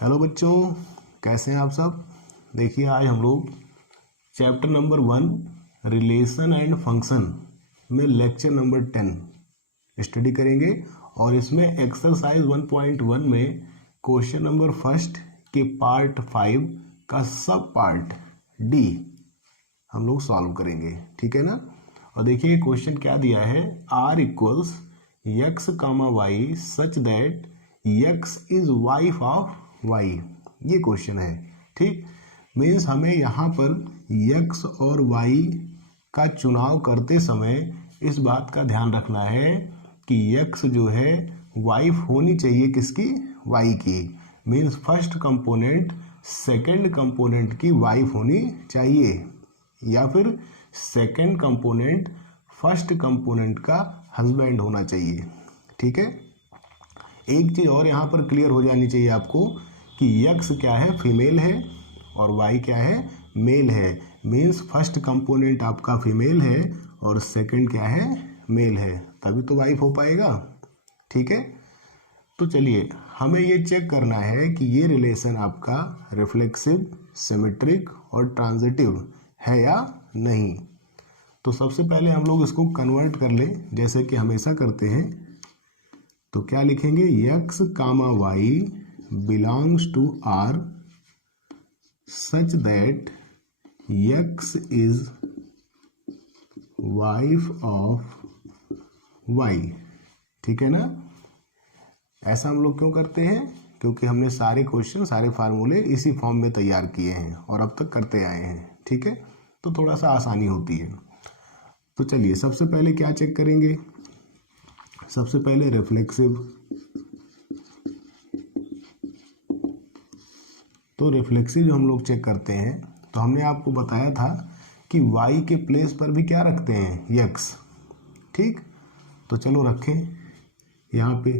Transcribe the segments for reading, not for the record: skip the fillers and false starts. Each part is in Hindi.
हेलो बच्चों, कैसे हैं आप सब। देखिए आज हम लोग chapter number 1 relation and function में लेक्चर नंबर 10 स्टडी करेंगे और इसमें एक्सरसाइज 1.1 में क्वेश्चन नंबर फर्स्ट के पार्ट 5 का सब पार्ट डी हम लोग सॉल्व करेंगे। ठीक है ना। और देखिए क्वेश्चन क्या दिया है, R equals X comma Y such that X is wife of Y, ये क्वेश्चन है। ठीक, मीन्स हमें यहाँ पर x और y का चुनाव करते समय इस बात का ध्यान रखना है कि x जो है वाइफ होनी चाहिए किसकी, y की। Means first component second component की वाइफ होनी चाहिए या फिर सेकंड कंपोनेंट फर्स्ट कंपोनेंट का हस्बैंड होना चाहिए। ठीक है। एक चीज़ और यहाँ पर क्लियर हो जानी चाहिए आपको कि x क्या है, फीमेल है और y क्या है, मेल है। मीन्स फर्स्ट कंपोनेंट आपका फीमेल है और सेकंड क्या है, मेल है, तभी तो वाइफ हो पाएगा। ठीक है। तो चलिए हमें ये चेक करना है कि ये रिलेशन आपका रिफ्लेक्सिव, सिमेट्रिक और ट्रांजिटिव है या नहीं। तो सबसे पहले हम लोग इसको कन्वर्ट कर ले जैसे कि हमेशा करते हैं। तो क्या लिखेंगे, x comma Y belongs to R such that X is wife of Y। ठीक है ना। ऐसा हम लोग क्यों करते हैं, क्योंकि हमने सारे क्वेश्चन, सारे फार्मूले इसी फॉर्म में तैयार किए हैं और अब तक करते आए हैं। ठीक है, तो थोड़ा सा आसानी होती है। तो चलिए सबसे पहले क्या चेक करेंगे, सबसे पहले रिफ्लेक्सिव। तो रिफ्लेक्सिव जो हम लोग चेक करते हैं, तो हमने आपको बताया था कि y के प्लेस पर भी क्या रखते हैं, x। ठीक, तो चलो रखें यहाँ पे।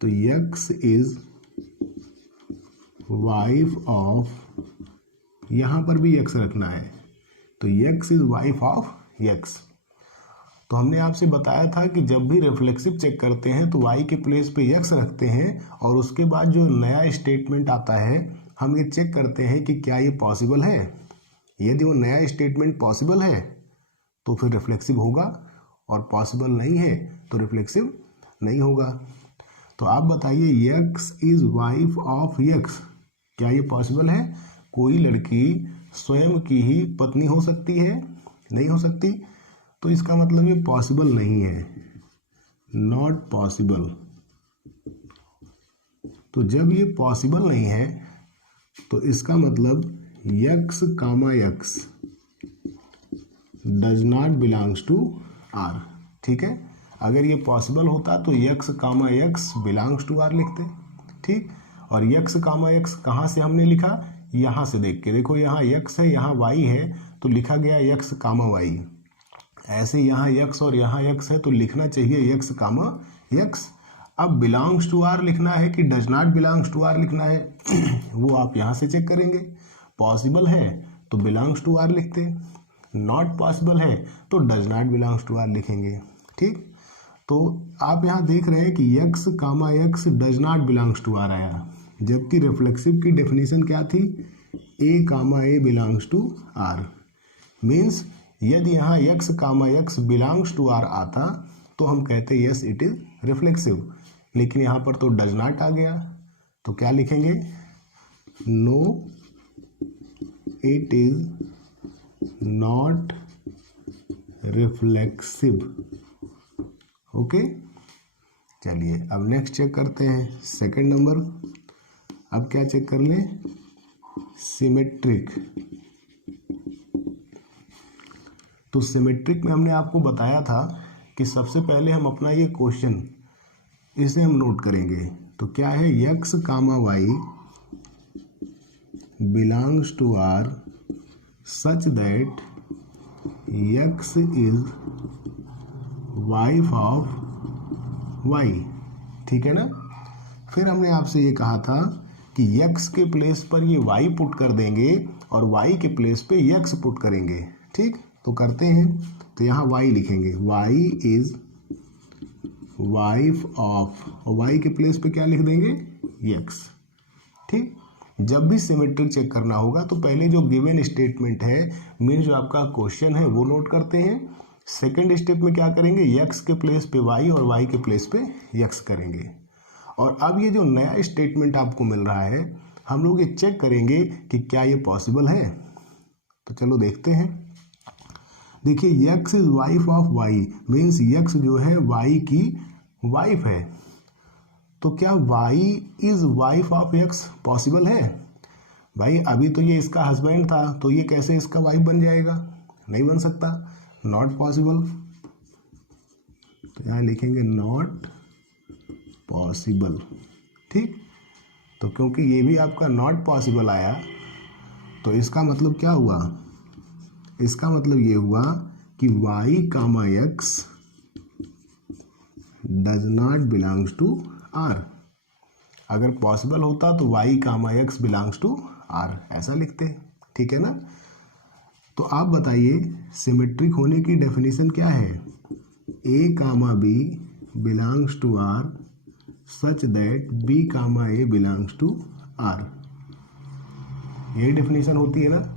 तो x इज वाइफ ऑफ, यहाँ पर भी x रखना है, तो x is wife of x। तो हमने आपसे बताया था कि जब भी रिफ्लेक्सिव चेक करते हैं तो y के प्लेस पे x रखते हैं और उसके बाद जो नया स्टेटमेंट आता है हम ये चेक करते हैं कि क्या ये पॉसिबल है। यदि वो नया स्टेटमेंट पॉसिबल है तो फिर रिफ्लेक्सिव होगा और पॉसिबल नहीं है तो रिफ्लेक्सिव नहीं होगा। तो आप बताइए x is wife of x, क्या ये पॉसिबल है। कोई लड़की स्वयं की ही पत्नी हो सकती है, नहीं हो सकती, तो इसका मतलब ये पॉसिबल नहीं है, नॉट पॉसिबल। तो जब ये पॉसिबल नहीं है तो इसका मतलब x comma x does not belongs to R। ठीक है, अगर ये पॉसिबल होता तो x comma x belongs to R लिखते। ठीक, और x कामा x कहाँ से हमने लिखा, यहाँ से देख के देखो, यहाँ x है, यहाँ y है, तो लिखा गया x कामा y। ऐसे यहाँ x और यहाँ x है तो लिखना चाहिए x कामा x। अब बिलोंग्स टू आर लिखना है कि does not belongs to R लिखना है वो आप यहाँ से चेक करेंगे। पॉसिबल है तो बिलोंग्स टू आर लिखते, नॉट पॉसिबल है तो does not belongs to R लिखेंगे। ठीक, तो आप यहाँ देख रहे हैं कि x comma x does not belongs to R आया, जबकि रिफ्लेक्सिव की डेफिनेशन क्या थी, a comma a belongs to R. Means यदि यहाँ x comma x belongs to R आता तो हम कहते यस इट इज रिफ्लेक्सिव, लेकिन यहाँ पर तो डज नॉट आ गया, तो क्या लिखेंगे, no it is not reflexive. Okay, चलिए अब नेक्स्ट चेक करते हैं सेकंड नंबर। अब क्या चेक कर लें, सिमेट्रिक। तो सिमेट्रिक में हमने आपको बताया था कि सबसे पहले हम अपना ये क्वेश्चन इसे हम नोट करेंगे। तो क्या है, x comma Y belongs to R such that x is wife of y। ठीक है ना। फिर हमने आपसे ये कहा था कि x के प्लेस पर ये y पुट कर देंगे और y के प्लेस पे x पुट करेंगे। ठीक, तो करते हैं। तो यहाँ y लिखेंगे, y इज वाइफ ऑफ, और y के प्लेस पे क्या लिख देंगे, x। ठीक, जब भी सिमेट्रिक चेक करना होगा तो पहले जो गिवन स्टेटमेंट है मीन जो आपका क्वेश्चन है वो नोट करते हैं। सेकंड स्टेप में क्या करेंगे, x के प्लेस पे y और y के प्लेस पे x करेंगे। और अब ये जो नया स्टेटमेंट आपको मिल रहा है हम लोग ये चेक करेंगे कि क्या ये पॉसिबल है। तो चलो देखते हैं। देखिए x is wife of y means x जो है y की वाइफ है। तो क्या y is wife of x possible है? भाई अभी तो ये इसका हस्बैंड था तो ये कैसे इसका वाइफ बन जाएगा, नहीं बन सकता, नॉट पॉसिबल। तो यहाँ लिखेंगे नॉट पॉसिबल। ठीक, तो क्योंकि ये भी आपका नॉट पॉसिबल आया तो इसका मतलब क्या हुआ, इसका मतलब ये हुआ कि y comma x does not belongs to r। अगर पॉसिबल होता तो y comma x belongs to r ऐसा लिखते, ठीक है ना। तो आप बताइए सिमेट्रिक होने की डेफिनेशन क्या है, a comma b belongs to r such that b comma a belongs to r, यही डेफिनेशन होती है ना।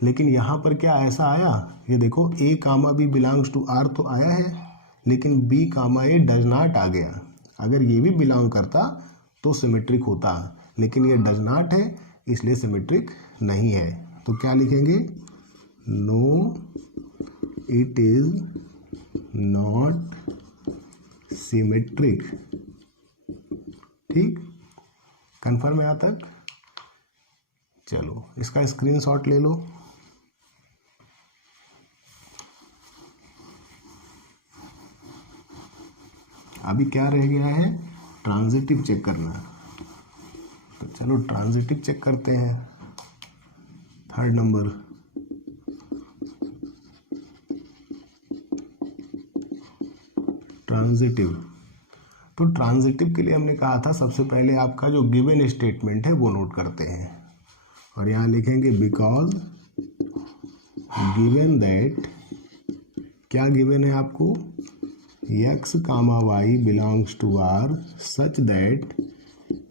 लेकिन यहाँ पर क्या ऐसा आया, ये देखो a comma b belongs to r तो आया है लेकिन b comma a does not आ गया। अगर ये भी बिलोंग करता तो सिमेट्रिक होता, लेकिन ये डज नॉट है इसलिए सिमेट्रिक नहीं है। तो क्या लिखेंगे, no it is not symmetric. ठीक, कंफर्म है यहाँ तक। चलो इसका स्क्रीनशॉट ले लो। अभी क्या रह गया है, ट्रांजिटिव चेक करना। तो चलो ट्रांजिटिव चेक करते हैं। Third number, transitive. तो ट्रांजिटिव के लिए हमने कहा था सबसे पहले आपका जो गिवन स्टेटमेंट है वो नोट करते हैं और यहाँ लिखेंगे बिकॉज गिवन दैट, क्या गिवन है आपको, x comma y belongs to r such that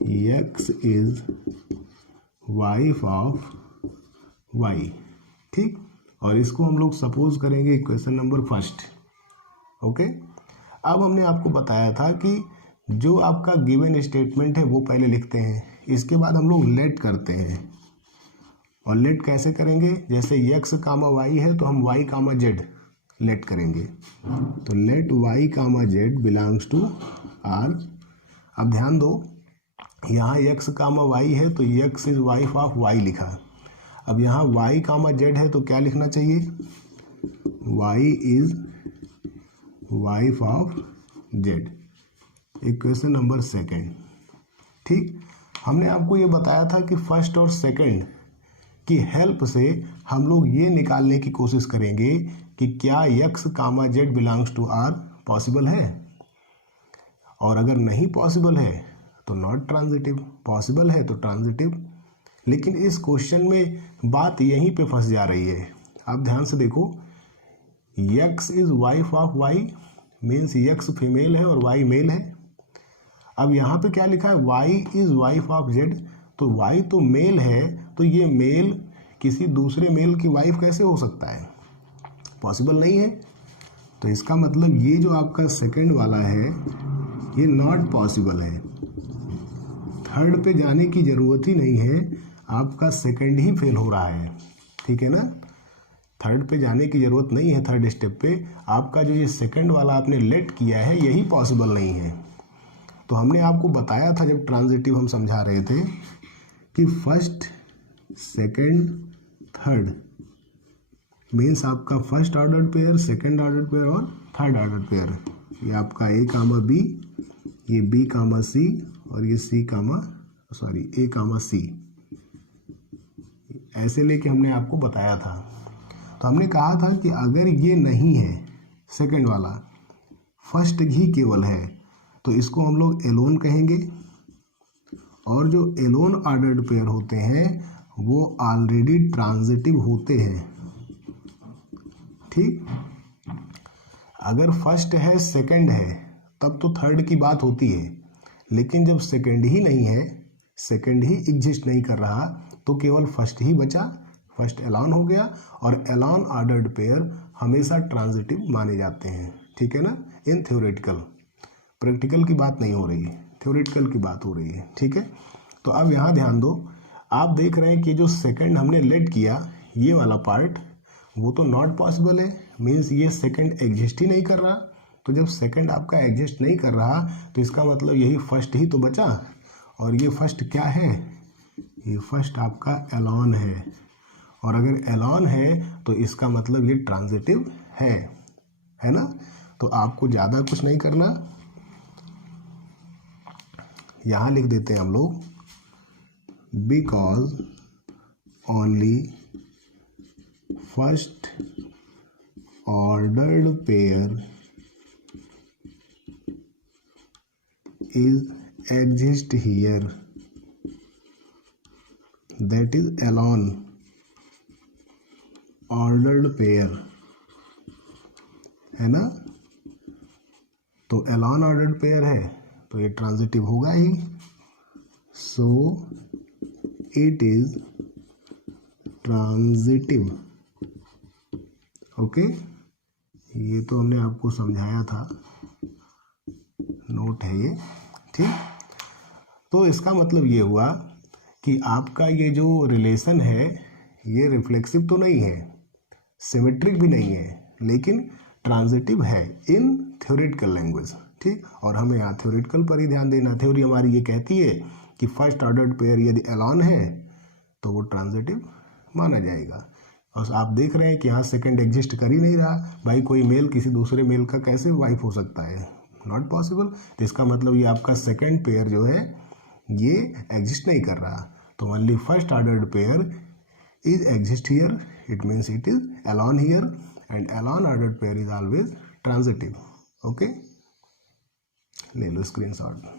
x is wife of y। ठीक, और इसको हम लोग सपोज करेंगे इक्वेशन नंबर फर्स्ट। ओके, अब हमने आपको बताया था कि जो आपका गिवन स्टेटमेंट है वो पहले लिखते हैं, इसके बाद हम लोग लेट करते हैं। और लेट कैसे करेंगे, जैसे x कामा y है तो हम y कामा z लेट करेंगे। तो let y comma z belongs to r। अब ध्यान दो यहाँ x कामा y है तो x is wife of y लिखा। अब यहाँ y कामा z है तो क्या लिखना चाहिए, y is wife of z। Equation number second. ठीक, हमने आपको ये बताया था कि फर्स्ट और सेकंड की हेल्प से हम लोग ये निकालने की कोशिश करेंगे कि क्या x comma z belongs to r possible है, और अगर नहीं पॉसिबल है तो नॉट ट्रांजिटिव, पॉसिबल है तो ट्रांजिटिव। लेकिन इस क्वेश्चन में बात यहीं पे फंस जा रही है। आप ध्यान से देखो, x is wife of y means x female है और y मेल है। अब यहाँ पे क्या लिखा है, y is wife of z, तो y तो मेल है तो ये मेल किसी दूसरे मेल की वाइफ कैसे हो सकता है, पॉसिबल नहीं है। तो इसका मतलब ये जो आपका सेकंड वाला है ये नॉट पॉसिबल है। थर्ड पे जाने की ज़रूरत ही नहीं है, आपका सेकंड ही फेल हो रहा है, ठीक है ना। थर्ड पे जाने की ज़रूरत नहीं है, थर्ड स्टेप पे आपका जो ये सेकंड वाला आपने लेट किया है यही पॉसिबल नहीं है। तो हमने आपको बताया था जब ट्रांजिटिव हम समझा रहे थे कि फर्स्ट सेकंड थर्ड मीन्स आपका first order pair, second order pair और थर्ड ऑर्डर पेयर। ये आपका ए कामा बी, ये बी कामा सी और ये सी कामा ए कामा सी, ऐसे लेके हमने आपको बताया था। तो हमने कहा था कि अगर ये नहीं है सेकंड वाला, फर्स्ट ही केवल है, तो इसको हम लोग एलोन कहेंगे। और जो एलोन ऑर्डर्ड पेयर होते हैं वो ऑलरेडी ट्रांजिटिव होते हैं। ठीक, अगर फर्स्ट है सेकंड है तब तो थर्ड की बात होती है, लेकिन जब सेकंड ही नहीं है सेकंड ही एग्जिस्ट नहीं कर रहा, तो केवल फर्स्ट ही बचा, फर्स्ट एलॉन हो गया, और एलॉन ऑर्डर्ड पेयर हमेशा ट्रांजिटिव माने जाते हैं, ठीक है ना, इन थ्योरेटिकल। प्रैक्टिकल की बात नहीं हो रही है, थ्योरेटिकल की बात हो रही है, ठीक है। तो अब यहाँ ध्यान दो, आप देख रहे हैं कि जो सेकंड हमने लेट किया ये वाला पार्ट, वो तो नॉट पॉसिबल है, मीन्स ये सेकंड एग्जिस्ट ही नहीं कर रहा। तो जब सेकंड आपका एग्जिस्ट नहीं कर रहा तो इसका मतलब यही फर्स्ट ही तो बचा, और ये फर्स्ट क्या है, ये फर्स्ट आपका एलॉन है, और अगर एलॉन है तो इसका मतलब ये ट्रांजिटिव है ना। तो आपको ज़्यादा कुछ नहीं करना, यहाँ लिख देते हैं हम लोग, because only first ordered pair is exist here, that is alone ordered pair, है ना। तो alone ordered pair है तो ये ट्रांजिटिव होगा ही, so it is transitive. Okay, ये तो हमने आपको समझाया था, नोट है ये, ठीक। तो इसका मतलब ये हुआ कि आपका ये जो रिलेशन है ये रिफ्लेक्सिव तो नहीं है, सिमेट्रिक भी नहीं है, लेकिन ट्रांजिटिव है इन थ्योरेटिकल लैंग्वेज, ठीक। और हमें यहाँ थ्योरेटिकल पर ही ध्यान देना। थ्योरी हमारी ये कहती है कि फर्स्ट ऑर्डर्ड पेयर यदि एलॉन है तो वो ट्रांजिटिव माना जाएगा। और आप देख रहे हैं कि यहाँ सेकंड एग्जिस्ट कर ही नहीं रहा, भाई कोई मेल किसी दूसरे मेल का कैसे वाइफ हो सकता है, नॉट पॉसिबल। तो इसका मतलब ये आपका सेकंड पेयर जो है ये एग्जिस्ट नहीं कर रहा, तो only first ordered pair is exist here, it means it is Elon here, and Elon ordered pair is always transitive. Okay, ले लो स्क्रीनशॉट।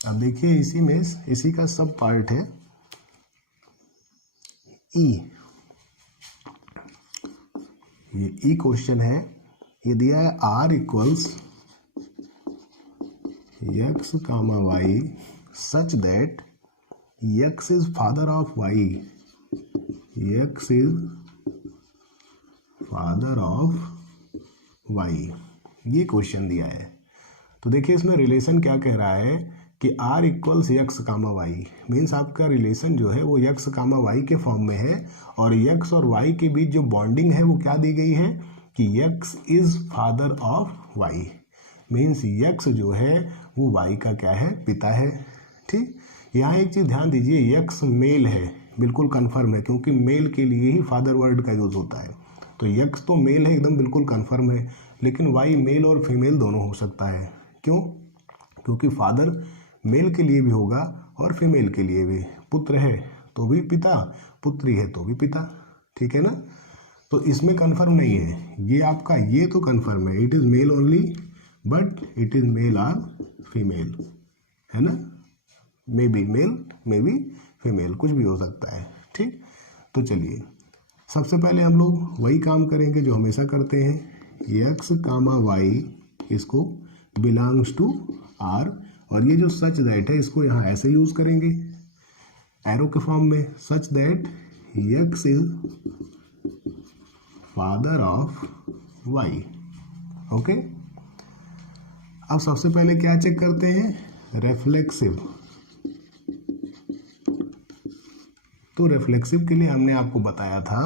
अब देखिए इसी में इसी का सब पार्ट है ई। ये ई क्वेश्चन है, ये दिया है R equals X comma Y such that X is father of Y, X is father of Y, ये क्वेश्चन दिया है। तो देखिए इसमें रिलेशन क्या कह रहा है कि R equals X comma Y, means आपका रिलेशन जो है वो एक्स कामा वाई के फॉर्म में है, और एक्स और वाई के बीच जो बॉन्डिंग है वो क्या दी गई है कि X is father of Y, means X जो है वो वाई का क्या है, पिता है, ठीक। यहाँ एक चीज़ ध्यान दीजिए, एक्स मेल है, बिल्कुल कन्फर्म है, क्योंकि मेल के लिए ही फादर वर्ड का यूज होता है। तो एक्स तो मेल है, एकदम बिल्कुल कन्फर्म है, लेकिन वाई मेल और फीमेल दोनों हो सकता है। क्यों? क्योंकि फादर मेल के लिए भी होगा और फीमेल के लिए भी, पुत्र है तो भी पिता, पुत्री है तो भी पिता, ठीक है ना। तो इसमें कन्फर्म नहीं है, ये आपका ये तो कन्फर्म है, it is male only, but it is male और फीमेल, है ना, may be male may be female, कुछ भी हो सकता है, ठीक। तो चलिए सबसे पहले हम लोग वही काम करेंगे जो हमेशा करते हैं, एक्स कामा वाई इसको बिलोंग्स टू आर, और ये जो सच दैट है इसको यहाँ ऐसे यूज करेंगे एरो के फॉर्म में, such that X is father of Y. Okay, अब सबसे पहले क्या चेक करते हैं, रेफ्लेक्सिव। तो रेफ्लेक्सिव के लिए हमने आपको बताया था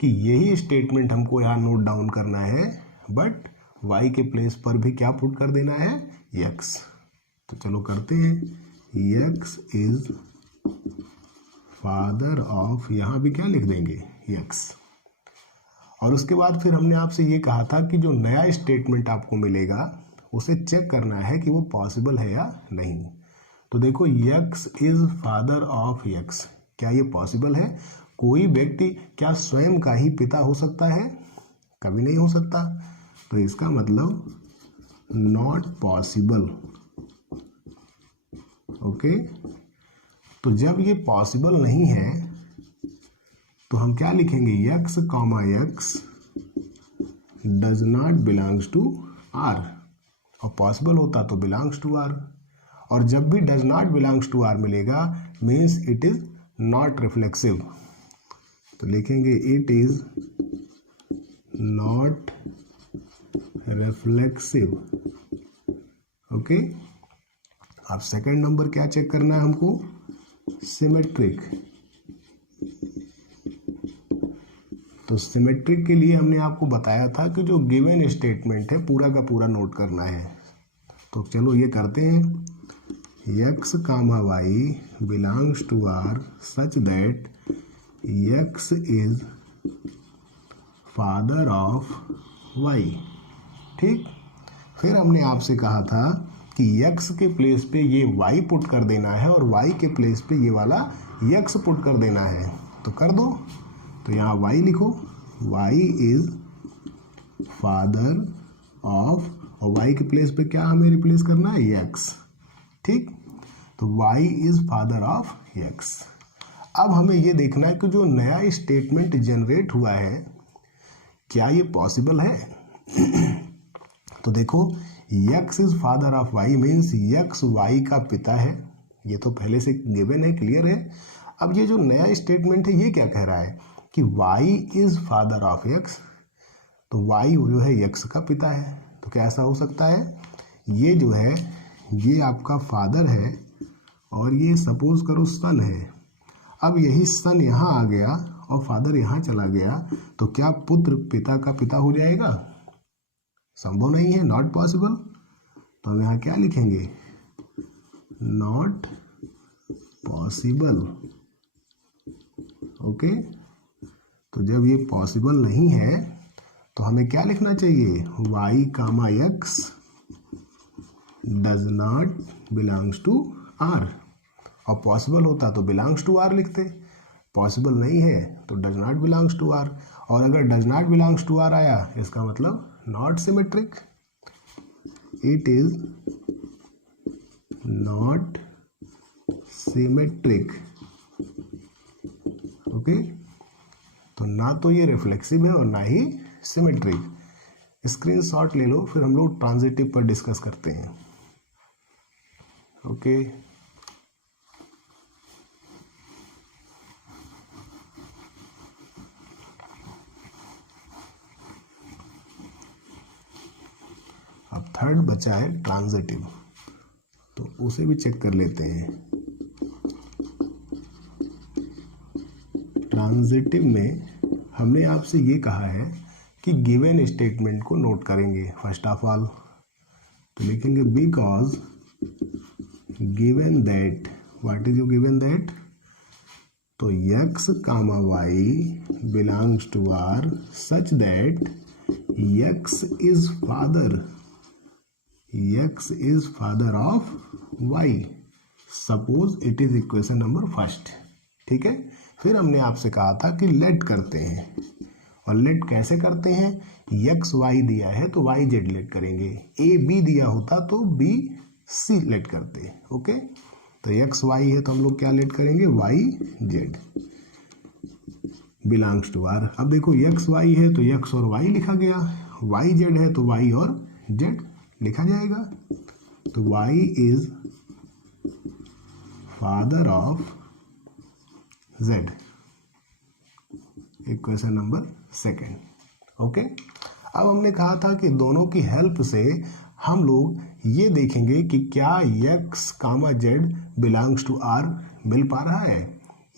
कि यही स्टेटमेंट हमको यहाँ नोट डाउन करना है, बट y के प्लेस पर भी क्या पुट कर देना है, x। तो चलो करते हैं, x इज फादर ऑफ, यहाँ भी क्या लिख देंगे, x। और उसके बाद फिर हमने आपसे ये कहा था कि जो नया स्टेटमेंट आपको मिलेगा उसे चेक करना है कि वो पॉसिबल है या नहीं। तो देखो x is father of x, क्या ये पॉसिबल है? कोई व्यक्ति क्या स्वयं का ही पिता हो सकता है? कभी नहीं हो सकता। तो इसका मतलब नॉट पॉसिबल। ओके, तो जब ये पॉसिबल नहीं है तो हम क्या लिखेंगे, x comma x does not belongs to r, और पॉसिबल होता तो बिलोंग्स टू r, और जब भी does not belongs to r मिलेगा means it is not reflexive, तो लिखेंगे it is not reflexive. Okay, अब सेकंड नंबर क्या चेक करना है हमको, सिमेट्रिक। तो सिमेट्रिक के लिए हमने आपको बताया था कि जो गिवन स्टेटमेंट है पूरा का पूरा नोट करना है, तो चलो ये करते हैं, x comma Y belongs to r such that x is father of y। ठीक, फिर हमने आपसे कहा था कि x के प्लेस पे ये y पुट कर देना है और y के प्लेस पे ये वाला x पुट कर देना है, तो कर दो। तो यहाँ y लिखो, y इज फादर ऑफ, और y के प्लेस पे क्या हमें रिप्लेस करना है, x। ठीक, तो y is father of x। अब हमें ये देखना है कि जो नया स्टेटमेंट जनरेट हुआ है क्या ये पॉसिबल है। तो देखो, x is father of y means x y का पिता है, ये तो पहले से गिवन है, क्लियर है। अब ये जो नया स्टेटमेंट है ये क्या कह रहा है कि y is father of x, तो y जो है x का पिता है, तो क्या ऐसा हो सकता है, ये जो है ये आपका फादर है और ये सपोज करो सन है। अब यही सन यहाँ आ गया और फादर यहाँ चला गया, तो क्या पुत्र पिता का पिता हो जाएगा, संभव नहीं है, नॉट पॉसिबल। तो हम यहाँ क्या लिखेंगे, नॉट पॉसिबल। ओके, तो जब ये पॉसिबल नहीं है तो हमें क्या लिखना चाहिए, y comma x does not belongs to r, और पॉसिबल होता तो बिलोंग्स टू r लिखते, पॉसिबल नहीं है तो does not belongs to r, और अगर does not belongs to r आया इसका मतलब not symmetric, it is not symmetric. Okay, तो ना तो ये रिफ्लेक्सिव है और ना ही सिमेट्रिक। स्क्रीनशॉट ले लो, फिर हम लोग ट्रांजिटिव पर डिस्कस करते हैं। ओके, अब थर्ड बचा है ट्रांजिटिव, तो उसे भी चेक कर लेते हैं। ट्रांजिटिव में हमने आपसे ये कहा है कि गिवन स्टेटमेंट को नोट करेंगे फर्स्ट ऑफ ऑल, तो लिखेंगे because given that, what is you given that, तो x comma y belongs to r such that x is father of y, suppose it is equation number first. ठीक है, फिर हमने आपसे कहा था कि लेट करते हैं, और लेट कैसे करते हैं, एक्स वाई दिया है तो वाई जेड लेट करेंगे, ए बी दिया होता तो बी सी लेट करते। ओके, तो एक्स वाई है तो हम लोग क्या लेट करेंगे, Y Z belongs to R. अब देखो एक्स वाई है तो एक्स और वाई लिखा गया, वाई जेड है तो वाई और जेड लिखा जाएगा, तो Y is father of Z, equation number second. Okay, अब हमने कहा था कि दोनों की हेल्प से हम लोग ये देखेंगे कि क्या x comma Z belongs to r मिल पा रहा है।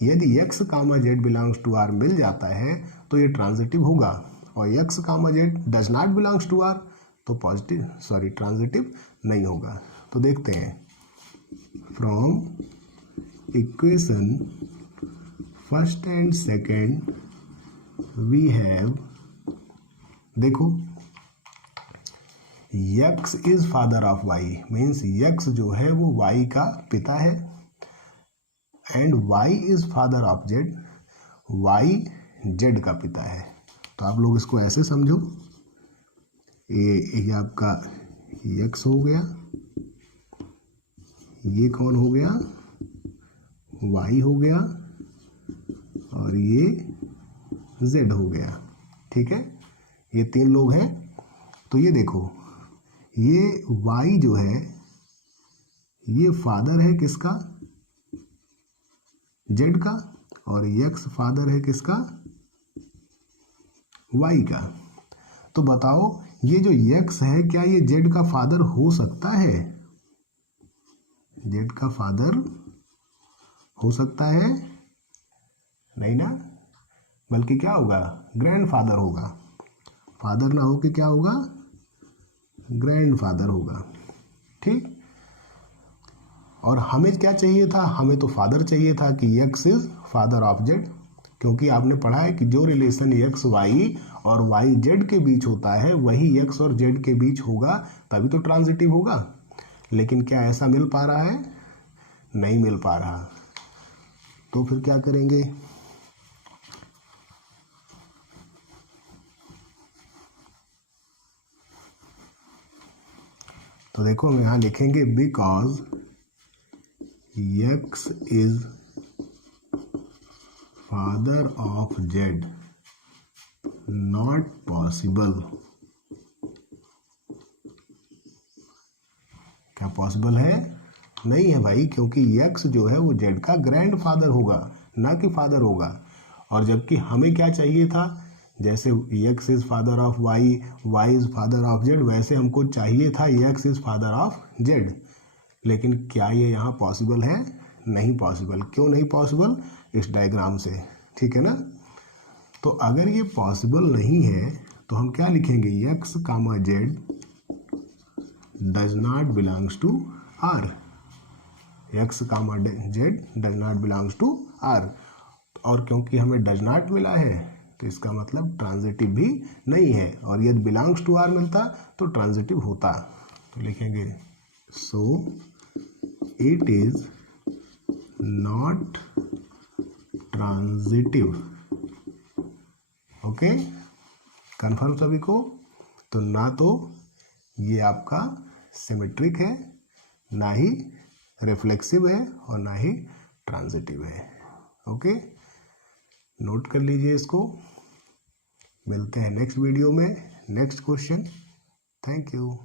यदि x comma Z belongs to r मिल जाता है तो ये ट्रांजिटिव होगा, और x comma Z does not belongs to r तो ट्रांजिटिव नहीं होगा। तो देखते हैं, from equation first and second we have, देखो x is father of y means x जो है वो y का पिता है, and y is father of z, y z का पिता है। तो आप लोग इसको ऐसे समझो, ये आपका x हो गया, ये कौन हो गया, y हो गया, और ये z हो गया। ठीक है, ये 3 लोग हैं। तो ये देखो, ये y जो है ये फादर है किसका, z का, और x फादर है किसका, y का। तो बताओ ये जो x है क्या ये z का फादर हो सकता है, z का फादर हो सकता है, नहीं ना, बल्कि क्या होगा, ग्रैंडफादर होगा। फादर ना हो के क्या होगा, ग्रैंडफादर होगा। ठीक, और हमें क्या चाहिए था, हमें तो फादर चाहिए था कि x is father of z, क्योंकि आपने पढ़ा है कि जो रिलेशन x y और y z के बीच होता है वही x और z के बीच होगा, तभी तो ट्रांजिटिव होगा। लेकिन क्या ऐसा मिल पा रहा है, नहीं मिल पा रहा। तो फिर क्या करेंगे, तो देखो हम यहाँ लिखेंगे because x is father of z not possible. क्या पॉसिबल है, नहीं है भाई, क्योंकि x जो है वो z का ग्रैंड फादर होगा, ना कि फादर होगा। और जबकि हमें क्या चाहिए था, जैसे x is father of y, y is father of z, वैसे हमको चाहिए था x is father of z। लेकिन क्या ये यहाँ पॉसिबल है, नहीं पॉसिबल। क्यों नहीं पॉसिबल, इस डायग्राम से। ठीक है ना, तो अगर ये पॉसिबल नहीं है तो हम क्या लिखेंगे, x comma z does not belongs to r, x comma z does not belongs to r। और क्योंकि हमें डज नॉट मिला है तो इसका मतलब ट्रांजिटिव भी नहीं है, और यदि बिलोंग्स टू r मिलता तो ट्रांजिटिव होता। तो लिखेंगे सो it is not transitive. Okay, confirm सभी को। तो ना तो ये आपका सिमेट्रिक है, ना ही रिफ्लेक्सिव है, और ना ही ट्रांजिटिव है। ओके, नोट कर लीजिए इसको। मिलते हैं नेक्स्ट वीडियो में नेक्स्ट क्वेश्चन। Thank you.